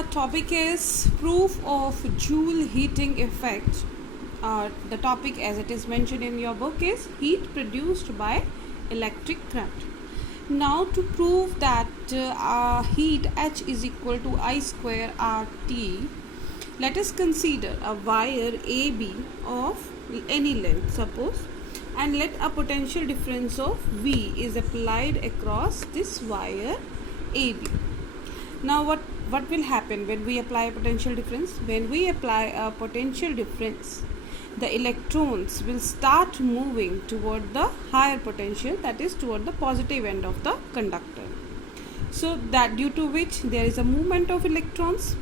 our topic is proof of Joule heating effect. The topic, as it is mentioned in your book, is heat produced by electric current. Now, to prove that heat H is equal to I square RT, let us consider a wire AB of any length, suppose, and let a potential difference of V is applied across this wire AB. Now what will happen when we apply a potential difference? When we apply a potential difference, the electrons will start moving toward the higher potential, that is toward the positive end of the conductor. So that due to which there is a movement of electrons.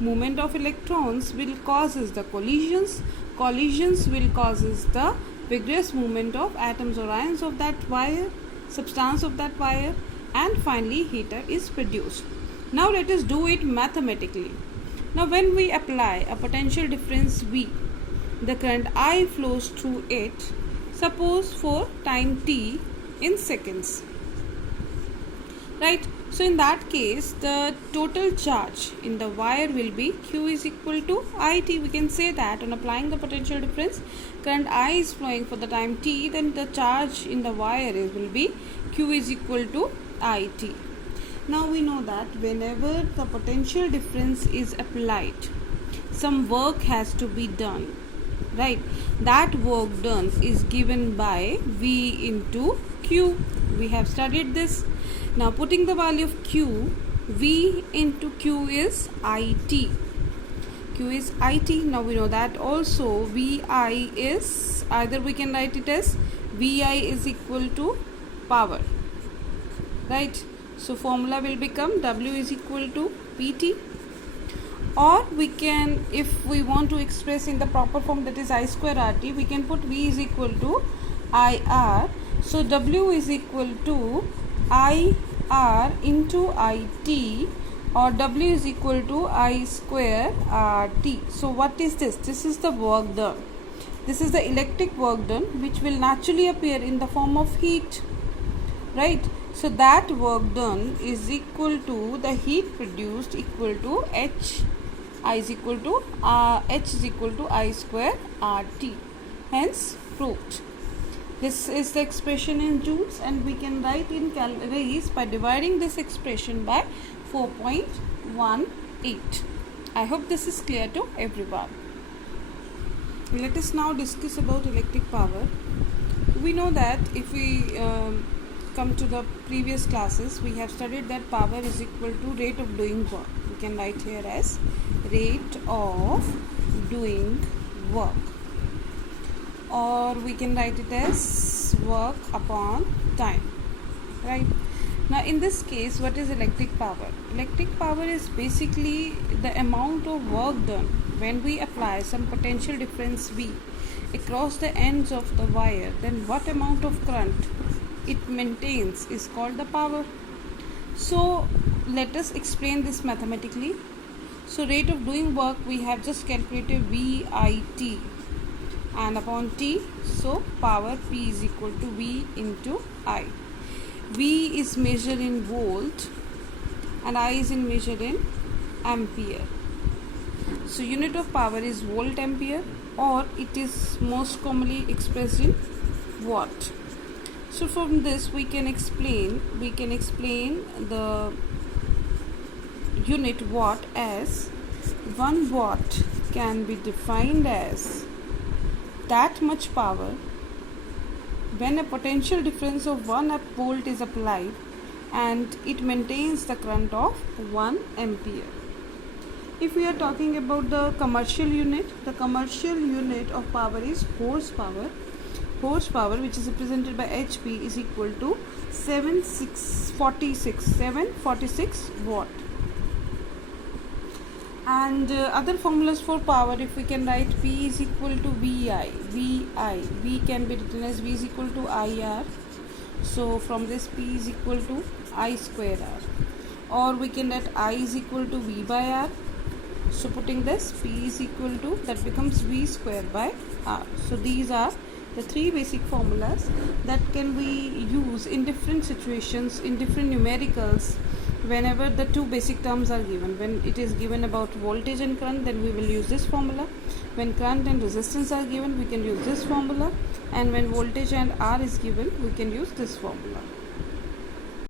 Movement of electrons will causes the collisions. Collisions will causes the vigorous movement of atoms or ions of that wire, substance of that wire, and finally heater is produced. Now let us do it mathematically. Now when we apply a potential difference V, the current I flows through it, suppose for time t in seconds. Right? So in that case, the total charge in the wire will be Q is equal to IT. We can say that on applying the potential difference, current I is flowing for the time t, then the charge in the wire will be Q is equal to IT. Now we know that whenever the potential difference is applied, some work has to be done, right? That work done is given by V into Q. We have studied this. Now putting the value of Q, V into Q is IT. Q is IT. Now we know that also VI is, either we can write it as VI is equal to power, right? So formula will become W is equal to PT, or we can, if we want to express in the proper form, that is I square RT, we can put V is equal to IR. So W is equal to IR into IT, or W is equal to I square RT. So what is this? This is the work done. This is the electric work done, which will naturally appear in the form of heat, right? So that work done is equal to the heat produced equal to H is equal to I square RT. Hence proved. This is the expression in joules, and we can write in calories by dividing this expression by 4.18. I hope this is clear to everyone. Let us now discuss about electric power. We know that if we come to the previous classes, we have studied that power is equal to rate of doing work. We can write here as rate of doing work, or we can write it as work upon time, right? Now in this case, what is electric power? Electric power is basically the amount of work done when we apply some potential difference V across the ends of the wire. Then what amount of current it maintains is called the power. So let us explain this mathematically. So rate of doing work, we have just calculated VIT and upon T, so power P is equal to V into I. V is measured in volt and I is measured in ampere. So unit of power is volt ampere, or it is most commonly expressed in watt. So from this we can explain the unit watt as 1 watt can be defined as that much power when a potential difference of 1 volt is applied and it maintains the current of 1 ampere. If we are talking about the commercial unit, the commercial unit of power is horsepower. Horsepower, which is represented by HP, is equal to 746 watt. And other formulas for power, if we can write P is equal to VI. V can be written as V is equal to IR. So from this P is equal to I square R. Or we can write I is equal to V by R. So putting this, P is equal to, that becomes V square by R. So these are the three basic formulas that can be used in different situations, in different numericals, whenever the two basic terms are given. When it is given about voltage and current, then we will use this formula. When current and resistance are given, we can use this formula, and when voltage and R is given, we can use this formula.